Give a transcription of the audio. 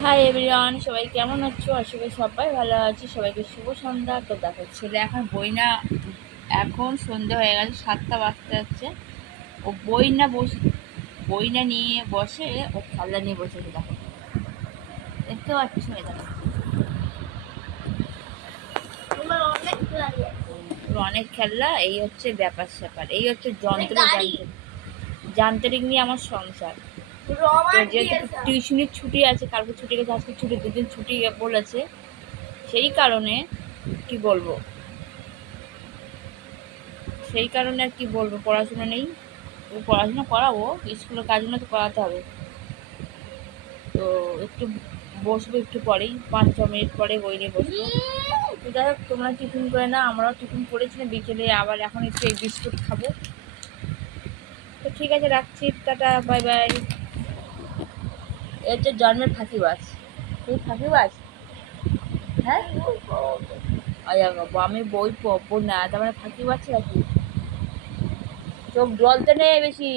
Hi everyone, সবাই কেমন আছো? আশা করি সবাই ভালো আছে। সবাইকে শুভ সন্ধ্যা। তো দেখো, ছেলে এখন বই না, এখন সন্ধ্যা হয়ে গেছে, 7টা বাজতে যাচ্ছে। ও বই না নিয়ে বসে, ও খেলনা নিয়ে বসেছে। দেখো, দেখতে পাচ্ছ? দেখো, ওর অনেক খেলনা। এই হচ্ছে ব্যাপার স্যাপার, এই হচ্ছে যান্ত্রিক নিয়ে আমার সংসার। তো যেহেতু টিউশনির ছুটি আছে, কালকে ছুটি গেছে, আজকে ছুটি, 2 দিন ছুটি বলেছে। সেই কারণে কি বলবো, আর কি বলবো, পড়াশোনা নেই। ও পড়াশোনা করাবো, স্কুলের কাজগুলো তো করাতে হবে। তো একটু বসবো, একটু পরেই 5-6 মিনিট পরে বই নিয়ে বসবো। তো যাই হোক, তোমরা টিফিন করে না, আমরাও টিফিন করেছি না বিকেলে, আবার এখন একটু এই বিস্কুট খাবো। তো ঠিক আছে, রাখছি, টাটা, বাই বাই। এ হচ্ছে জন্মের ফাঁকিবাজ। তুই ফাঁকিবাজ? হ্যাঁ, আয়া বাবা, আমি বই পড়বো না, তার মানে ফাঁকিবাজ নাকি? চোখ জ্বলতে নেই বেশি।